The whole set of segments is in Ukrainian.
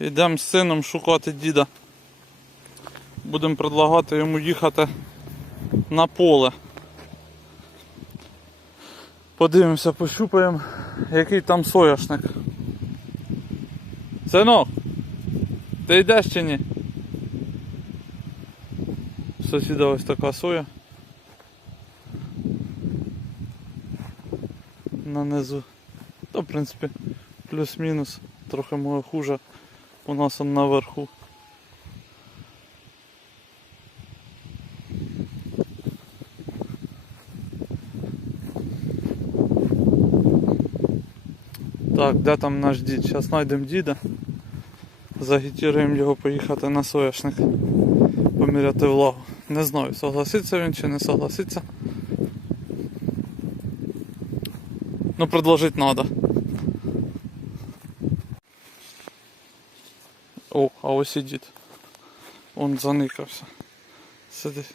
Йдемо з сином шукати діда. Будемо предлагати йому їхати на поле. Подивимося, пощупаємо, який там соняшник. Синок, ти йдеш чи ні? Сусіда ось така соя. На низу. Та, в принципі, плюс-мінус. Трохи може хуже. У нас он наверху. Так, де там наш дід? Зараз знайдемо діда. Загітіруємо його поїхати на соняшник. Поміряти влагу. Не знаю, согласиться він чи не согласиться. Ну, предложить надо. О, а ось і дід. Он заникався. Сидить.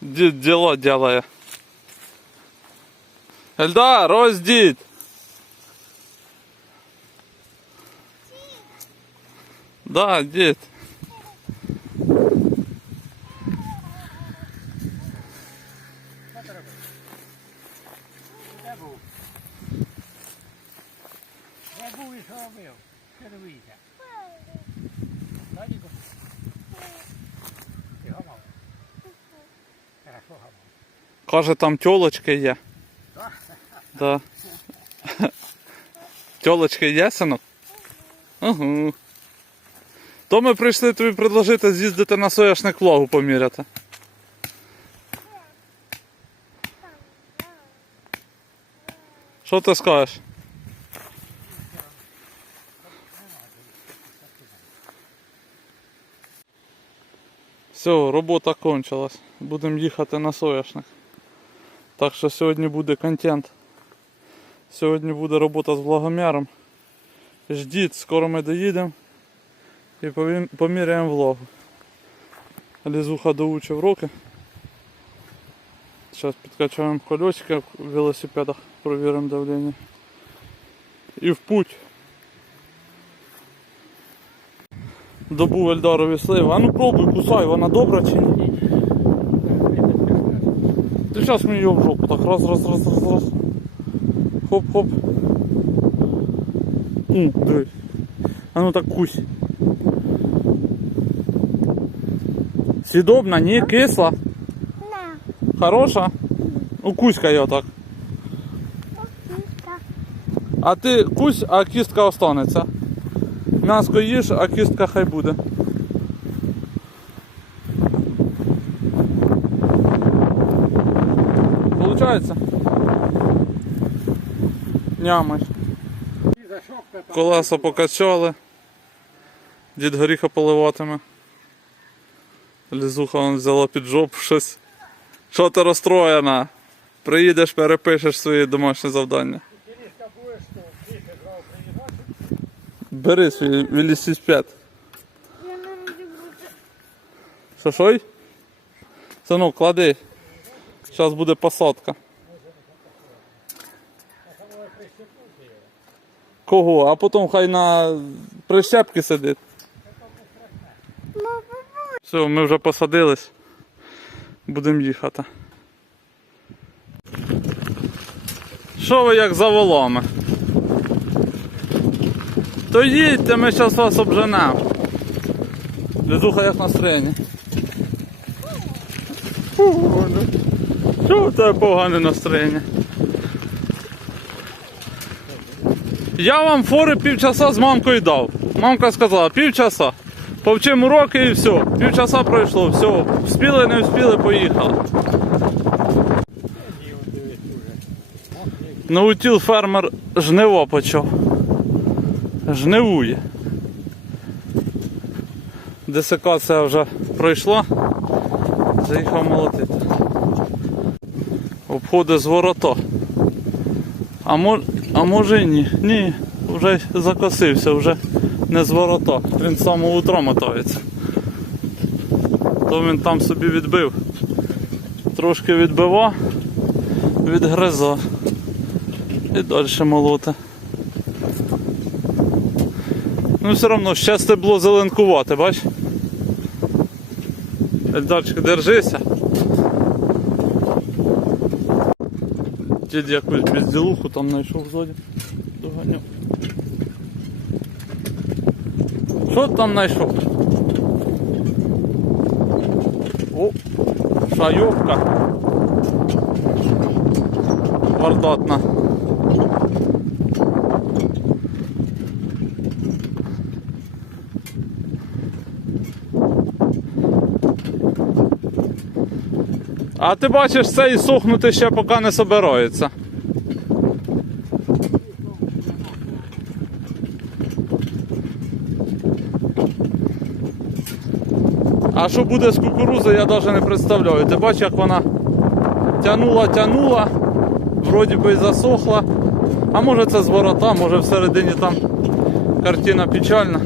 Дід діло делає. Эльдар, ось дід. Да, дід. Каже, там тьолочки є. Да. Тьолочки є, синок? Угу. То ми прийшли тобі предложити з'їздити на соняшник влагу поміряти. Що ти скажеш? Все, робота кончилась. Будемо їхати на соняшник. Так що сьогодні буде контент. Сьогодні буде робота з влагоміром. Ждіть, скоро ми доїдемо і поміряємо влагу. Лізуха доучив роки. Зараз підкачаємо колесики в велосипедах, провіримо давлення. І в путь. Добув Ельдарові сливи. А ну пробуй, кусай, вона добра чи ні? Зараз мені його в жопу так раз, раз, раз, раз, раз. Хоп, хоп. У, диви. А ну так кусь. Сідобна, ні, кисла. На, Хороша? Ну куська я так. А ти кусь, а кістка останеться. М'яско їж, а кістка хай буде. Що Пепа? Колеса покачали. Дід горіха поливатиме. Лізуха он взяла під жоп щось. Що ти розстроєна? Приїдеш, перепишеш свої домашні завдання. Бери свій велосипед. Я не розібруся. Що шой? Синок, клади. Зараз буде посадка. Кого? А потім хай на прищепки сидить. Все, ми вже посадились. Будемо їхати. Що ви як за волами? То їдьте, ми зараз вас обженемо. Лізуха як настроєння? Що у тебе погане настроєння? Я вам фори півчаса з мамкою дав. Мамка сказала, півчаса. Повчим уроки і все. Півчаса пройшло, все. Вспіли, не вспіли, поїхали. Наутіл фермер жниво почав. Жнивує. Десикація вже пройшла. Заїхав молотити. Обходить з ворота. А, мож, а може і ні. Ні, вже закосився, вже не з ворота. Він з самого утра мотається. То він там собі відбив. Трошки відбива, відгриза. І далі молоте. Ну все одно ще стебло зеленкувати, бач? Ельдарчик, держися. Дід якусь безділуху там знайшов ззаді. Доганяв. Що ти там знайшов? О, шайовка. Вардатна. А ти бачиш, це і сохнути ще поки не собирається. А що буде з кукурузою, я навіть не представляю. Ти бачиш, як вона тянула, тянула, вроді би і засохла. А може це з ворота, може всередині там картина печальна.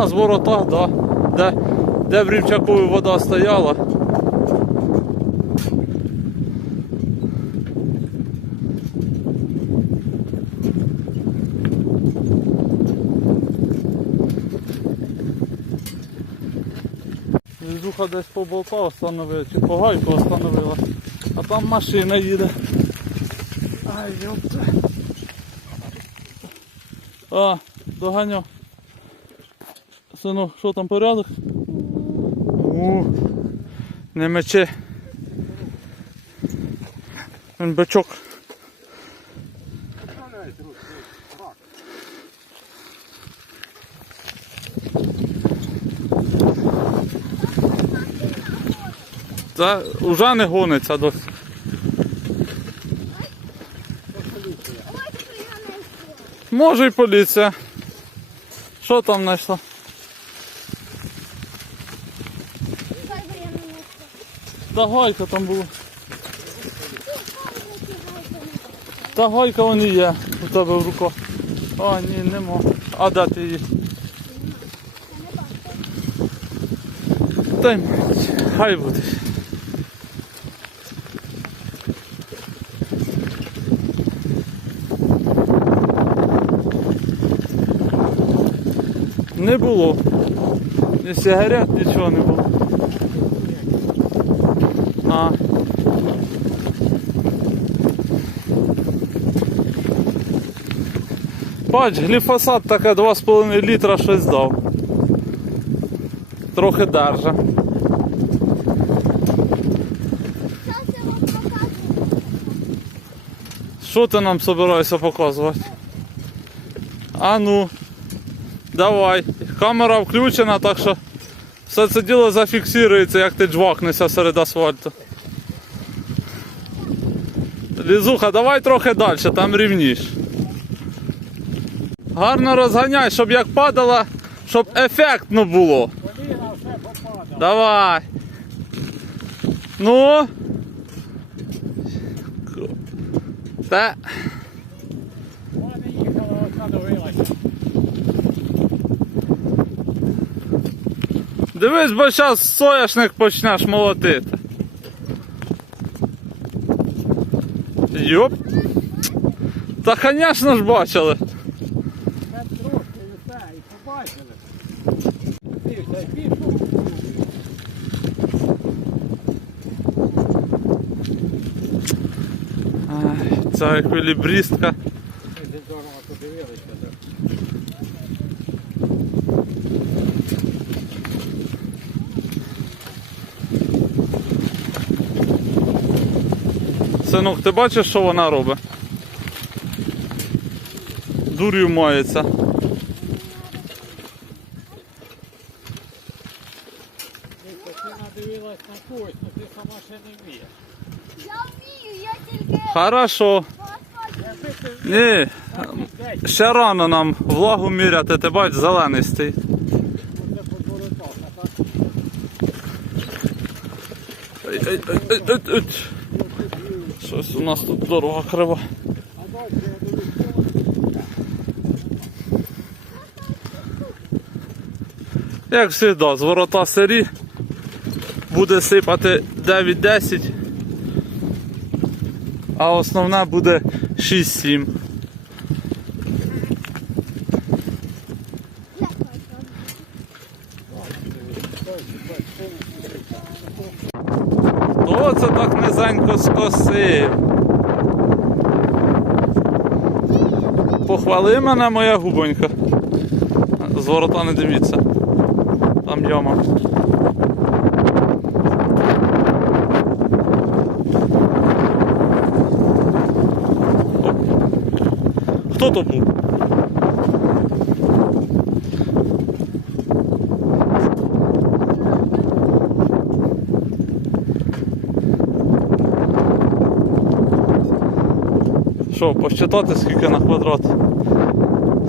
У нас ворота, да. Де, де в Рівчакові вода стояла. Візуха десь по болта остановила, чи по гайку остановила. А там машина їде. Ай, ёпта. А, доганю. Синок, що там порядок? У, не мечи. Він руки. Та вже не гониться досі. Може і поліція. Що там знайшла? Та гайка там була. Та гайка вон є у тебе в руках. А, ні, нема. А де ти її? Та й хай буде. Не було. Ні сигарет, нічого не було. Бач, гліфосат таке 2,5 літра щось дав. Трохи держа. Що ти нам собираєшся показувати? А ну, давай. Камера включена, так що все це діло зафіксується, як ти джвакнешся серед асфальту. Лізуха, давай трохи далі, там рівніш. Гарно розганяй, щоб як падала, щоб ефектно було. Давай. Ну. Та. Дивись, бо зараз соняшник почнеш молотити. Йоп. Та, звісно ж бачили. Це трошки і все, і побачили. Дивіться, пішов. Ай, ця еквілібристка. Ми зі здорово подивилися. Синок, ти бачиш, що вона робить? Дур'ю мається. Хорошо. Ні, ще рано нам влагу міряти, ти бач, зелений стоїть. буде по воротах, а так Щось у нас тут дорога крива. Як завжди, з ворота сирі буде сипати 9-10, а основна буде 6-7. Скосив? Похвали мене моя губонька. З ворота не дивіться. Там яма. Хто то був? Що, посчитати скільки на квадрат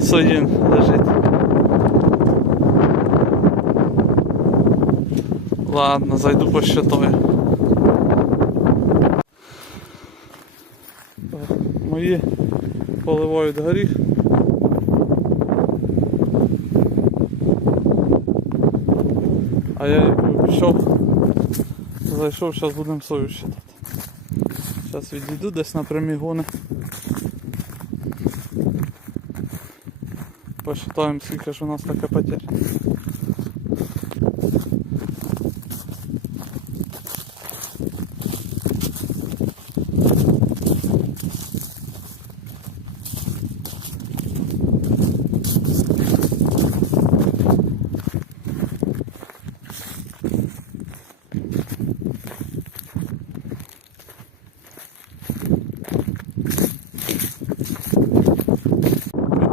соїн лежить? Ладно, зайду посчитаю. Мої поливають горіх. А я як і обіцяв, зайшов, зараз будемо сою считати. Зараз відійду десь на прямі гони. Посчитаємо, скільки ж у нас таке потерь.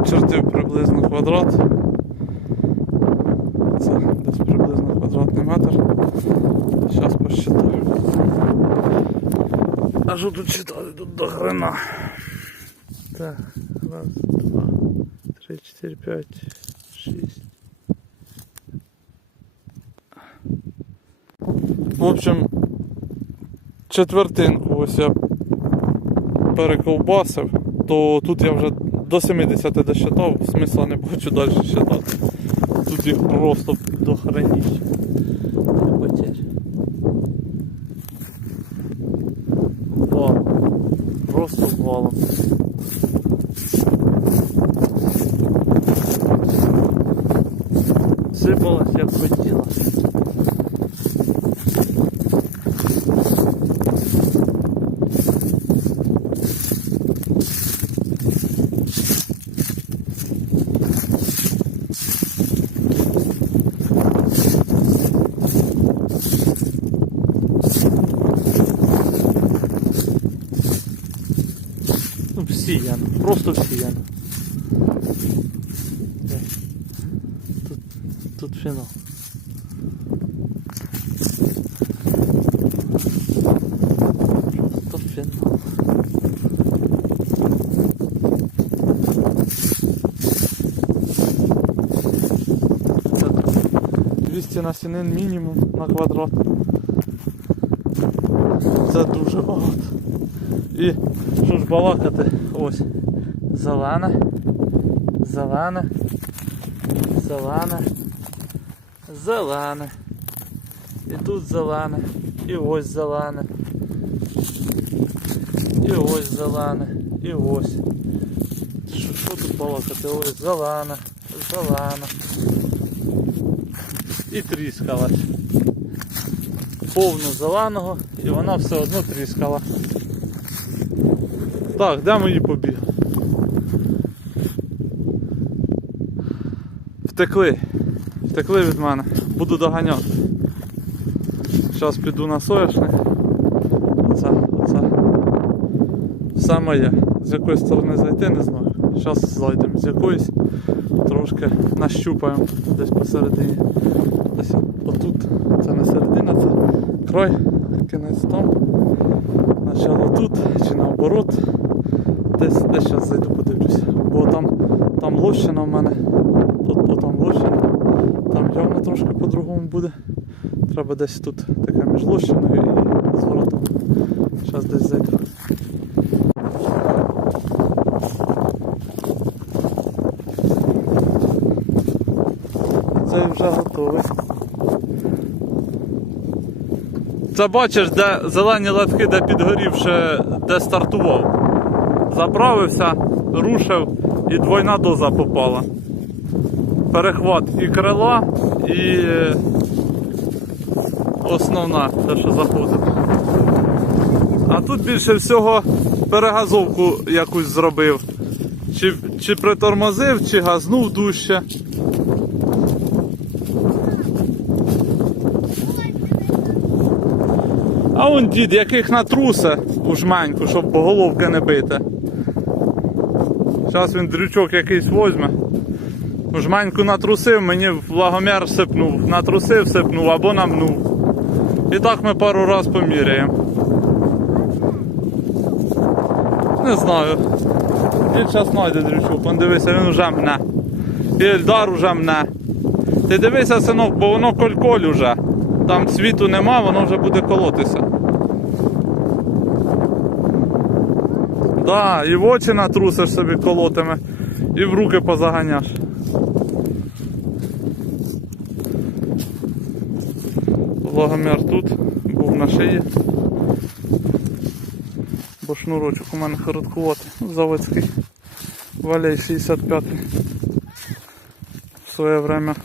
Чертив приблизно квадрат. Це десь приблизно квадратний метр. Зараз посчитаю. А що тут читати? Тут до хрена. Так, раз, два, три, чотири, п'ять, шість. В общем, четвертинку ось я перековбасив, то тут я вже до 70 досчитав, смисла не бачу далі считати. Тут їх просто до хреніща. Потерь. Вал. Просто валом. Сипалась як хотіла. Ну, всіяно, просто всіяно. Де? Тут, тут фінал. Просто фінал. Це 200 насінин мінімум на квадрат. Це дуже багато. І що ж балакати? Ось. Зелена. Зелена. Зелена. Зелене. І тут зелене. І ось зелене. І ось зелене. І ось. Що тут балакати? Ось зелена. Зелена. І тріскалась. Повну зеленого і вона все одно тріскала. Так, де мої побігли? Втекли. Втекли від мене. Буду доганяти. Зараз піду на соняшник. Оце, оце. Все моє. З якої сторони зайти, не знаю. Зараз зайдемо з якоїсь. Трошки нащупаємо десь посередині. Десь отут. Це не середина, це край, кінець там. Начало тут чи наоборот. Десь, десь зараз зайду подивлюся. Бо там, там лощина в мене. Тут бо там лощина. Там явно трошки по-другому буде. Треба десь тут таке між лощиною і зворотом. Зараз десь зайду. Цей вже готовий. Це бачиш, де зелені латки, де підгорівши, де стартував. Заправився, рушив і двойна доза попала. Перехват і крила, і основна, те, що заходить. А тут більше всього перегазовку якусь зробив. Чи, чи притормозив, чи газнув дужче. Он дід, яких натрусе у жменьку, щоб головки не бити. Зараз він дрючок якийсь возьме. Жменьку натрусив, мені в влагомір сипнув, натрусив, сипнув або намнув. І так ми пару раз поміряємо. Не знаю. Він зараз знайде дрючок, он дивися, він вже мне. І Ельдар уже мне. Ти дивися, синок, бо воно коль-коль уже. Там світу нема, воно вже буде колотися. Да, і в очі натрусиш собі колотиме, і в руки позаганяш. Влагомір тут, був на шиї. Бо шнурочок у мене короткуватий, заводський. Валей 65 в своє время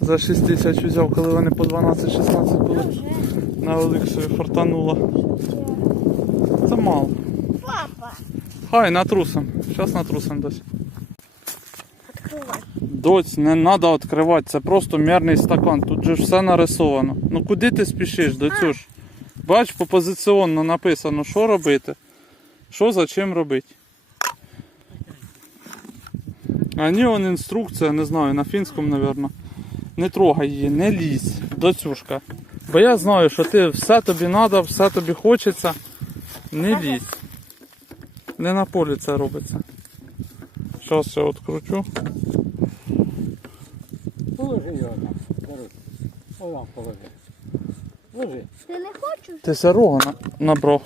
за 6 тисяч взяв, коли вони по 12-16 були. На Олексію фортануло. Це мало. Хай натрусим. Зараз натрусим дось. Доць, не треба відкривати, це просто мірний стакан. Тут же ж все нарисовано. Ну куди ти спішиш, доцюш? Бач, по позиціонно написано, що робити, що за чим робити. А ні, вон інструкція, не знаю, на фінському, мабуть. Не трогай її, не лізь, доцюшка. Бо я знаю, що ти все тобі треба, все тобі хочеться. Не лізь. Не на полі це робиться. Зараз я відкручу. Положи його там. Коротше. О, положи. Ложи. Ти не хочеш? Ти сирого на- набрав.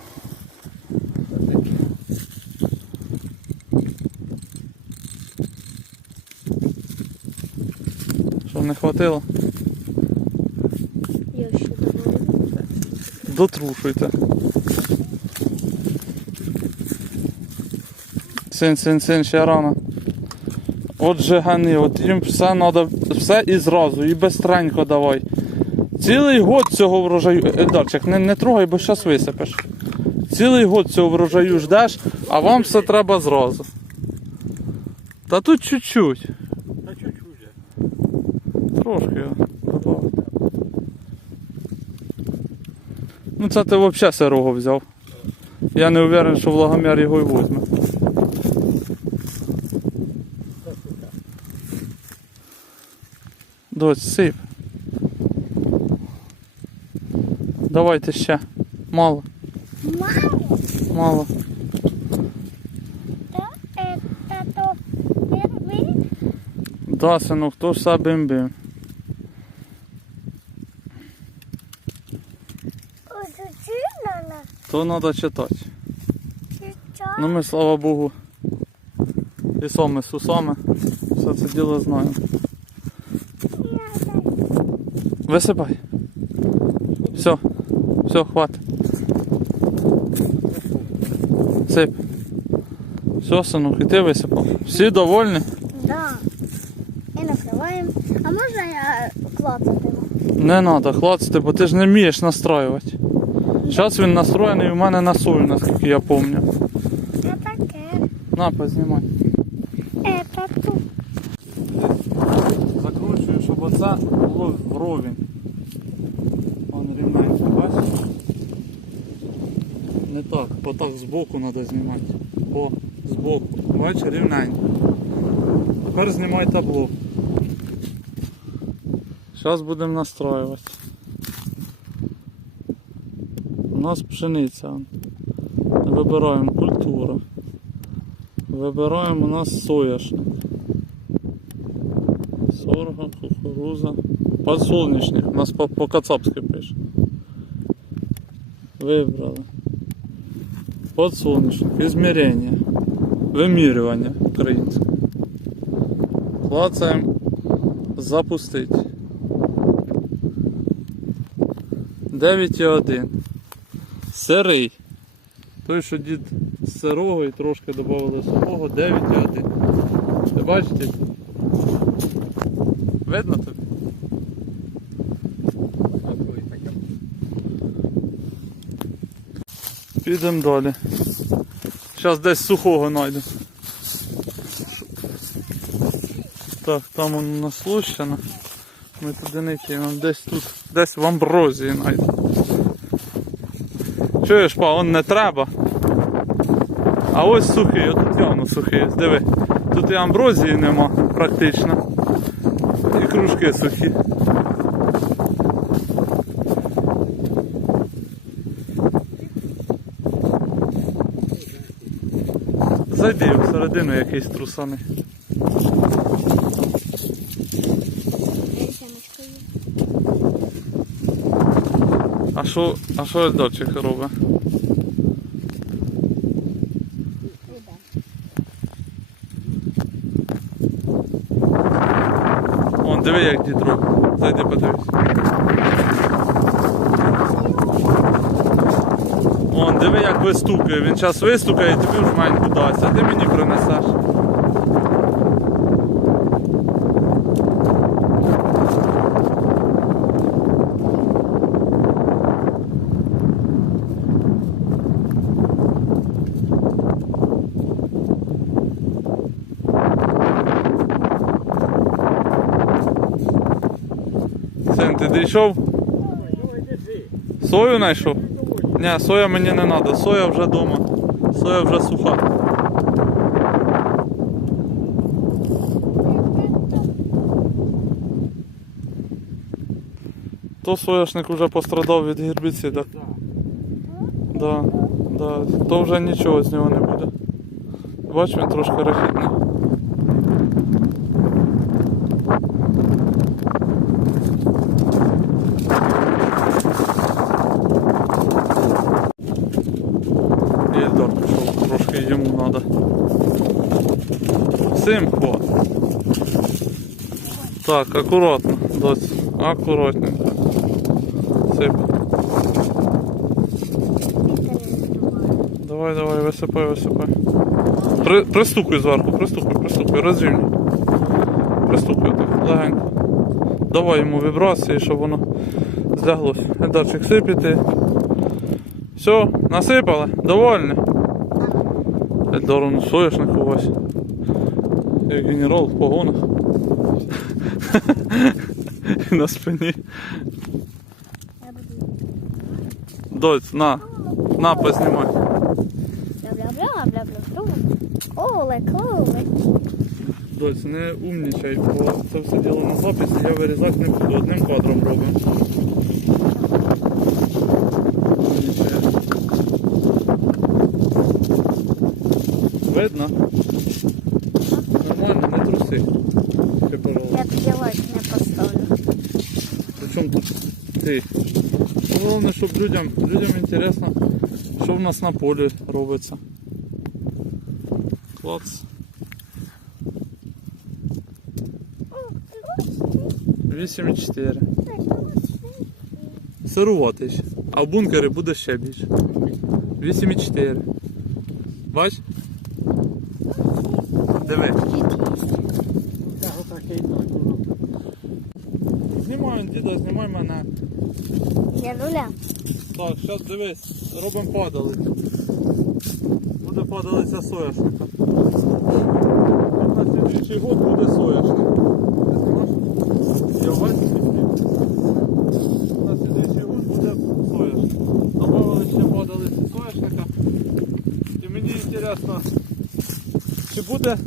Що не хватило? Я ще добавлю. Дотрушуйте. Син, син, син, ще рано. От же гани, от їм все надо, все і зразу, і бистренько давай. Цілий год цього врожаю. Ельдарчик, не, не трогай, бо щас висипеш. Цілий год цього врожаю ждеш, а вам все треба зразу. Та тут чуть-чуть. Та чуть-чуть. Трошки його добавити. Ну це ти взагалі сирого взяв. Я не уверен, що влагомір його й возьме. Доць, сип. Давайте ще. Мало, Мама, мало. да, синок, то все бим-бим. Надо. То треба читати. Ну ми, слава Богу, і соми з. Все це діло знаємо. Висипай. Все. Все, хватить. Сип. Все, синок, і ти висипав. Всі довольні? Да. І накриваємо. А можна я клацати? Не треба клацати, бо ти ж не вмієш настраювати. Зараз він настроєний у мене на сою, наскільки я пам'ятаю. Це таке. На, познімай. Это тут. Закручую, щоб оце було вровень. Он рівненько, бачиш? Не так, бо так збоку треба знімати. О, збоку. Бачиш, рівненько. Тепер знімай табло. Зараз будемо настроювати. У нас пшениця. Вибираємо культуру. Вибираємо у нас соняшник. Сорго, кукуруза. Подсолнечник. У нас по кацапськи пише. Вибрали. Подсолнечник. Ізмірення. Вимірювання українське. Клацаємо Запустить. 9,1. Сирий. Той, що дід з сирого і трошки додали сухого, 9,1. Ви бачите? Видно тобі? Такої таке. Підемо далі. Зараз десь сухого знайдемо. Так, там воно у нас лущено. Ми туди не кинемо. Десь тут, десь в амброзії знайдемо. Чуєш, па, он не треба. А ось сухий, от явно сухий. Диви, тут і амброзії нема практично. І кружки сухі. Зайди всередину якийсь трусаний. Я сімечко є. А що, а що Ельдарчик робить? Диви, як дід. Зайди подивись. Вон, диви, як вистукає. Він зараз вистукає і тобі жменьку дасть, а ти мені принесеш. Син, ти дійшов? Сою знайшов? Ні, соя мені не треба, соя вже вдома. Соя вже суха. То соняшник вже пострадав від гербіцида. Да. Да, да. То вже нічого з нього не буде. Бач, він трошки рахітний. Єльдар пішов, трошки йому треба. Всім хват. Так, акуратно, доць. Акуратненько. Сип. Давай, давай, висипай, висипай. При, пристукуй зверху, пристукуй, пристукуй, розрівнюй. Пристукуй так, легенько. Давай йому вібрації, щоб воно зляглось. Ельдарчик сипіти. Все, насипали, довольні. Ельдар, ну соняшник у вас. Як генерал в погонах. На спині. Доць, на, на, познімай. Оле, коле. Доць, не умнічай, бо це все діло на записі, я вирізати не буду, одним кадром. Умнічає. Видно? Нормально, не труси. Ти, пожалуйста. Я тобі лайк не поставлю. Ну, Головне, щоб людям, людям інтересно, що в нас на полі робиться. Клац. 8,4. Сируватий ще. А в бункері буде ще більше. 8,4. Бач? Диви. Це отакий так воно. Знімай діда, знімай мене. Я нуля. Так, зараз дивись, робимо падалицю. Буде падалиця соняшника. На слідуючий год буде соняшник. Я бачу На слідуючий год буде соняшник. Добавили ще падалиці соняшника. І мені цікаво, чи буде.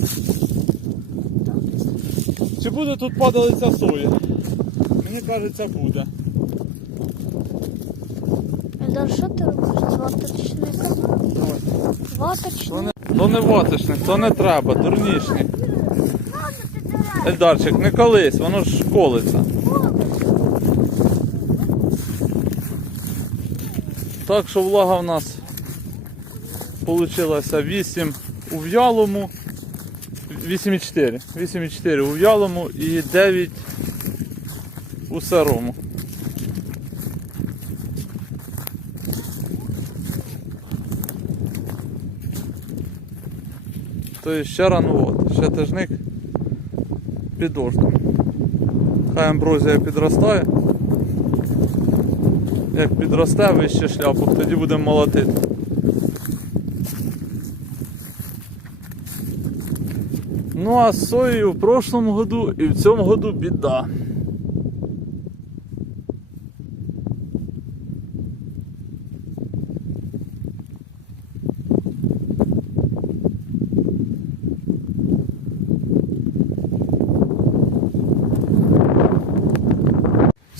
Чи буде тут падалиця сої? Мені кажеться буде. Ельдар, що ти робиш з ваточником? Ваточник? не, то не ваточник, то не треба, дурнішник. Ельдарчик, не колись, воно ж колиться. Так що влага в нас вийшла 8 у в'ялому, 8,4. 8,4 у в'ялому і 9 у сирому. Тобто ще ранувато, ще тижник під дождем. Хай амброзія підростає. Як підросте вище шляпок, тоді будемо молотити. Ну а з соєю в прошлому году і в цьому году біда.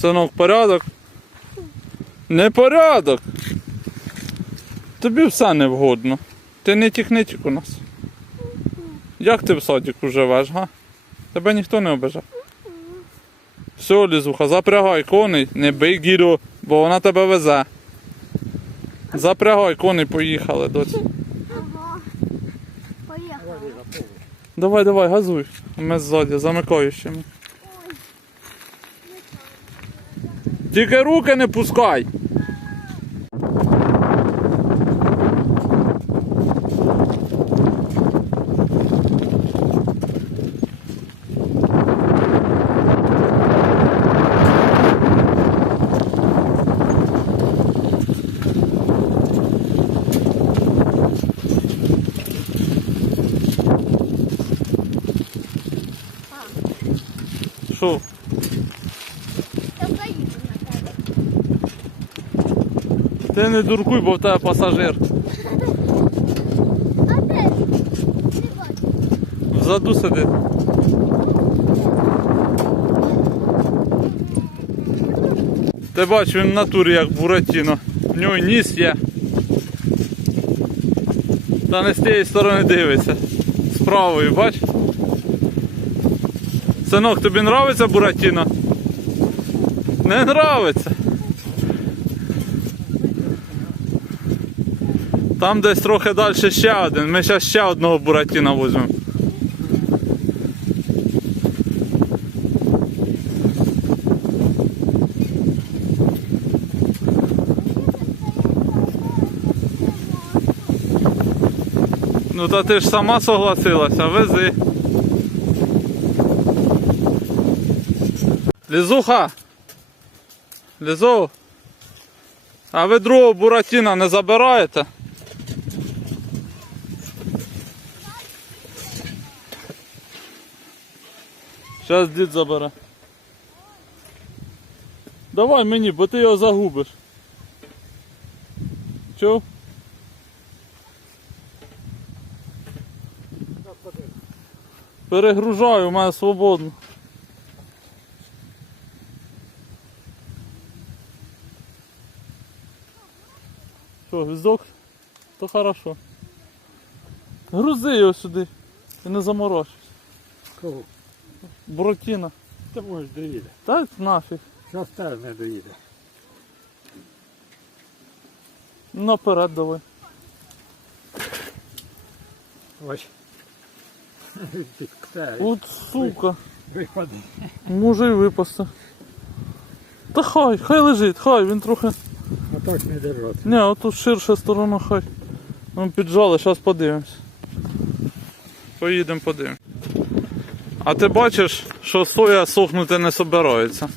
Синок, порядок? Не порядок. Тобі все не вгодно. Ти не тік-не-тік у нас. Як ти в садіку живеш, га? Тебе ніхто не обижав. Все, лізуха, запрягай коней, не бий гіру, бо вона тебе везе. Запрягай коней, поїхали. Поїхали. Давай, давай, газуй. Ми ззаді, замикаючими. Ой. Тільки руки не пускай. Що? Я поїду на тебе. Ти не дуркуй, бо в тебе пасажир. А де? Взаду сидить. Ти бачиш, він в натурі як Буратіно. В нього ніс є. Та не з тієї сторони дивиться. З правої, бач? Синок, тобі нравиться Буратіно? Не нравиться. Там десь трохи далі ще один. Ми зараз ще одного Буратіна візьмемо. Ну та ти ж сама согласилася, вези. Лізуха. Лізу. А ви другого Буратіна не забираєте? Зараз дід забере. Давай мені, бо ти його загубиш. Чув? Перегружаю, у мене свободно. Що, віздок? То хорошо. Грузи його сюди. І не заморочись. Кого? Буратіна. Та може доїде. Так нафіг. Зараз теж не доїде. Наперед давай. Ось. От сука. випаде. Може і випасти. Та хай, хай лежить, хай, він трохи. А так не держати. Не, отут ширша сторона хай. Ми піджали, зараз подивимось. Поїдемо подивимось. А ти бачиш, що соя сохнути не собирається.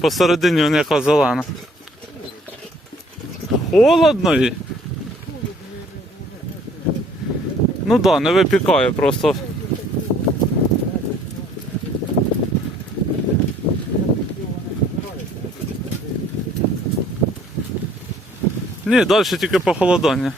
Посередині вона яка зелена. Холодно їй. Ну так, да, не випікає просто. Ні, далі тільки похолодання.